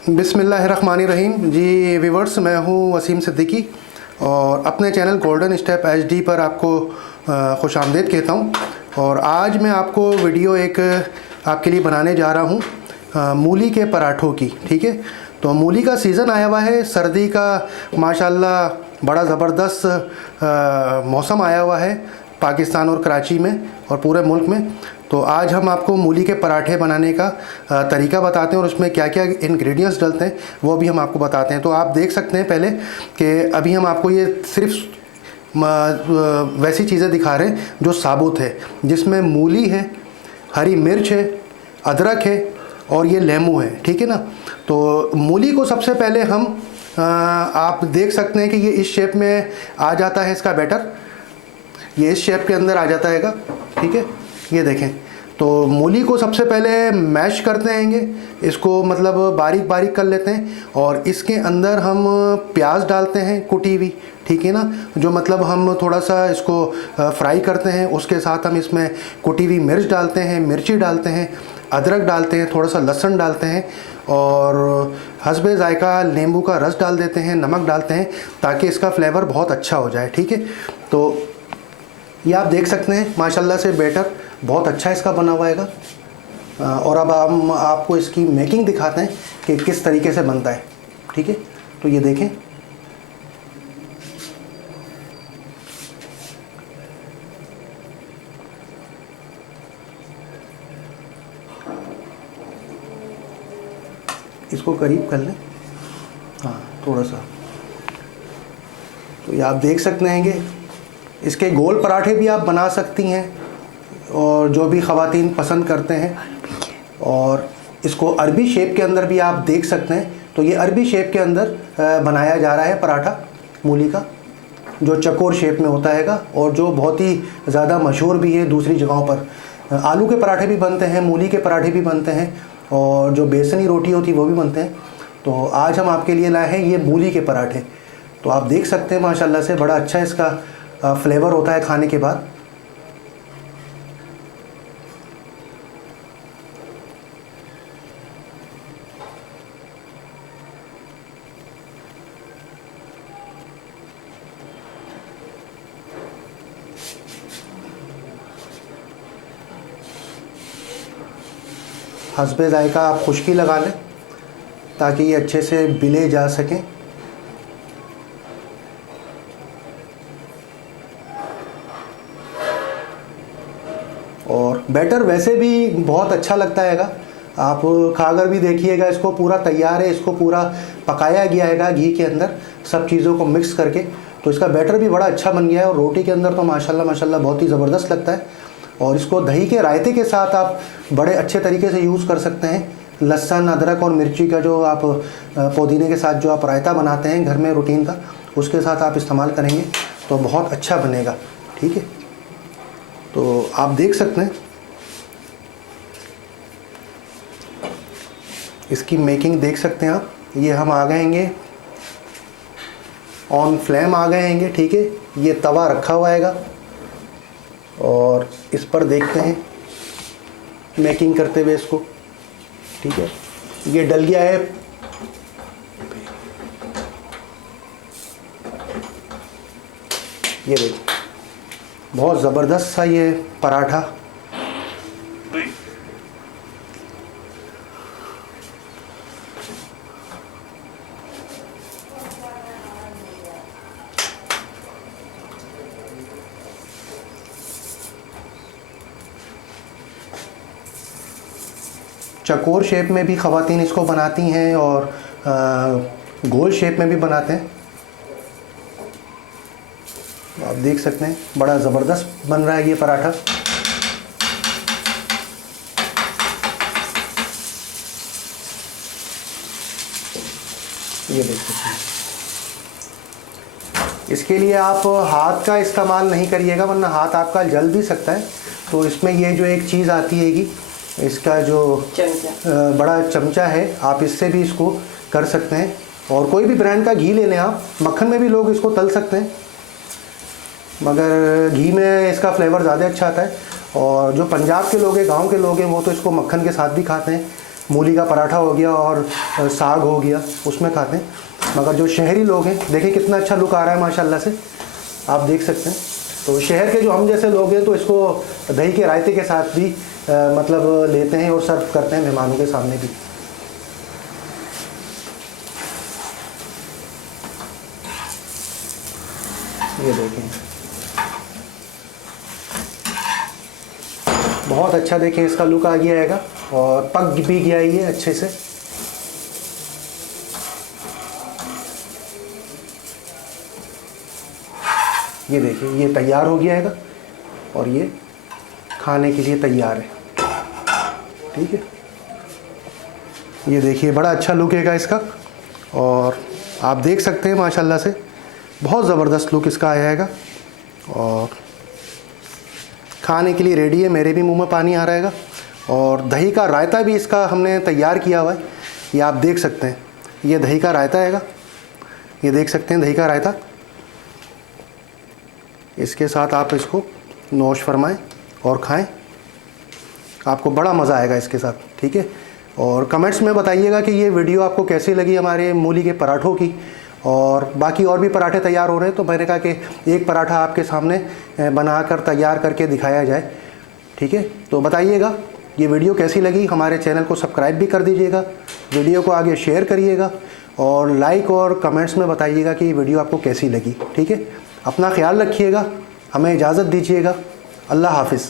बिस्मिल्लाहिर्रहमानिर्रहीम जी व्यूवर्स, मैं हूँ वसीम सिद्दीकी और अपने चैनल गोल्डन स्टेप एचडी पर आपको खुश आमदीद कहता हूँ। और आज मैं आपको वीडियो एक आपके लिए बनाने जा रहा हूँ मूली के पराठों की। ठीक है, तो मूली का सीज़न आया हुआ है, सर्दी का माशाल्लाह बड़ा ज़बरदस्त मौसम आया हुआ है पाकिस्तान और कराची में और पूरे मुल्क में। तो आज हम आपको मूली के पराठे बनाने का तरीका बताते हैं और उसमें क्या क्या इंग्रेडिएंट्स डलते हैं वो भी हम आपको बताते हैं। तो आप देख सकते हैं पहले कि अभी हम आपको ये सिर्फ वैसी चीज़ें दिखा रहे हैं जो साबुत है, जिसमें मूली है, हरी मिर्च है, अदरक है और ये लेमू है। ठीक है ना। तो मूली को सबसे पहले हम आप देख सकते हैं कि ये इस शेप में आ जाता है, इसका बैटर ये इस शेप के अंदर आ जाता है। ठीक है, ये देखें। तो मूली को सबसे पहले मैश करते हैं, इसको मतलब बारीक बारीक कर लेते हैं और इसके अंदर हम प्याज डालते हैं कुटी हुई। ठीक है ना, जो मतलब हम थोड़ा सा इसको फ्राई करते हैं। उसके साथ हम इसमें कुटी हुई मिर्च डालते हैं, मिर्ची डालते हैं, अदरक डालते हैं, थोड़ा सा लहसुन डालते हैं और हस्बे ज़ायका नींबू का रस डाल देते हैं, नमक डालते हैं ताकि इसका फ्लेवर बहुत अच्छा हो जाए। ठीक है, तो ये आप देख सकते हैं माशाल्लाह से बैटर बहुत अच्छा इसका बना हुआ है। और अब हम आपको इसकी मेकिंग दिखाते हैं कि किस तरीके से बनता है। ठीक है, तो ये देखें, इसको करीब कर लें, हाँ थोड़ा सा। तो ये आप देख सकते हैं कि इसके गोल पराठे भी आप बना सकती हैं और जो भी ख़वातीन पसंद करते हैं, और इसको अरबी शेप के अंदर भी आप देख सकते हैं। तो ये अरबी शेप के अंदर बनाया जा रहा है पराठा मूली का, जो चकोर शेप में होता है और जो बहुत ही ज़्यादा मशहूर भी है दूसरी जगहों पर। आलू के पराठे भी बनते हैं, मूली के पराठे भी बनते हैं और जो बेसनी रोटी होती है वो भी बनते हैं। तो आज हम आपके लिए लाए हैं ये मूली के पराठे। तो आप देख सकते हैं माशाल्लाह से बड़ा अच्छा इसका फ्लेवर होता है खाने के बाद। हस्बे ज़ायका आप खुश्की लगा लें ताकि ये अच्छे से बिले जा सकें। और बैटर वैसे भी बहुत अच्छा लगता है, आप खाकर भी देखिएगा। इसको पूरा तैयार है, इसको पूरा पकाया गया है घी के अंदर सब चीज़ों को मिक्स करके। तो इसका बैटर भी बड़ा अच्छा बन गया है और रोटी के अंदर तो माशाल्लाह माशाल्लाह बहुत ही ज़बरदस्त लगता है। और इसको दही के रायते के साथ आप बड़े अच्छे तरीके से यूज़ कर सकते हैं। लहसुन, अदरक और मिर्ची का जो आप पुदीने के साथ जो आप रायता बनाते हैं घर में रूटीन का, उसके साथ आप इस्तेमाल करेंगे तो बहुत अच्छा बनेगा। ठीक है, तो आप देख सकते हैं इसकी मेकिंग देख सकते हैं आप। ये हम आ गए हैं ऑन फ्लेम आ गए हैं। ठीक है, ये तवा रखा हुआ है और इस पर देखते हैं मेकिंग करते हुए इसको। ठीक है, ये डल गया है। ये देखिए बहुत ज़बरदस्त सा ये पराठा। चकोर शेप में भी ख़वातीन इसको बनाती हैं और गोल शेप में भी बनाते हैं। आप देख सकते हैं बड़ा ज़बरदस्त बन रहा है ये पराठा। ये देख सकते हैं। इसके लिए आप हाथ का इस्तेमाल नहीं करिएगा वरना हाथ आपका जल भी सकता है। तो इसमें ये जो एक चीज़ आती है इसका जो बड़ा चमचा है, आप इससे भी इसको कर सकते हैं। और कोई भी ब्रांड का घी ले लें आप, मक्खन में भी लोग इसको तल सकते हैं मगर घी में इसका फ्लेवर ज़्यादा अच्छा आता है। और जो पंजाब के लोग हैं, गांव के लोग हैं, वो तो इसको मक्खन के साथ भी खाते हैं। मूली का पराठा हो गया और साग हो गया, उसमें खाते हैं। मगर जो शहरी लोग हैं, देखें कितना अच्छा लुक आ रहा है माशाल्लाह से, आप देख सकते हैं। तो शहर के जो हम जैसे लोग हैं तो इसको दही के रायते के साथ भी मतलब लेते हैं और सर्व करते हैं मेहमानों के सामने भी। ये देखें, बहुत अच्छा देखें इसका लुक आ गया हैगा और पक भी गया ये अच्छे से। ये देखिए ये तैयार हो गया हैगा और ये खाने के लिए तैयार है। ठीक है, ये देखिए बड़ा अच्छा लुक हैगा इसका और आप देख सकते हैं माशाल्लाह से बहुत ज़बरदस्त लुक इसका आया हैगा और खाने के लिए रेडी है। मेरे भी मुंह में पानी आ रहा हैगा। और दही का रायता भी इसका हमने तैयार किया हुआ है, ये आप देख सकते हैं। ये दही का रायता हैगा, ये देख सकते हैं दही का रायता। इसके साथ आप इसको नोश फरमाएं और खाएं, आपको बड़ा मज़ा आएगा इसके साथ। ठीक है, और कमेंट्स में बताइएगा कि ये वीडियो आपको कैसी लगी हमारे मूली के पराठों की। और बाकी और भी पराठे तैयार हो रहे हैं, तो मैंने कहा कि एक पराठा आपके सामने बनाकर तैयार करके दिखाया जाए। ठीक है, तो बताइएगा ये वीडियो कैसी लगी। हमारे चैनल को सब्सक्राइब भी कर दीजिएगा, वीडियो को आगे शेयर करिएगा और लाइक और कमेंट्स में बताइएगा कि ये वीडियो आपको कैसी लगी। ठीक है, अपना ख्याल रखिएगा, हमें इजाज़त दीजिएगा। अल्लाह हाफ़िज़।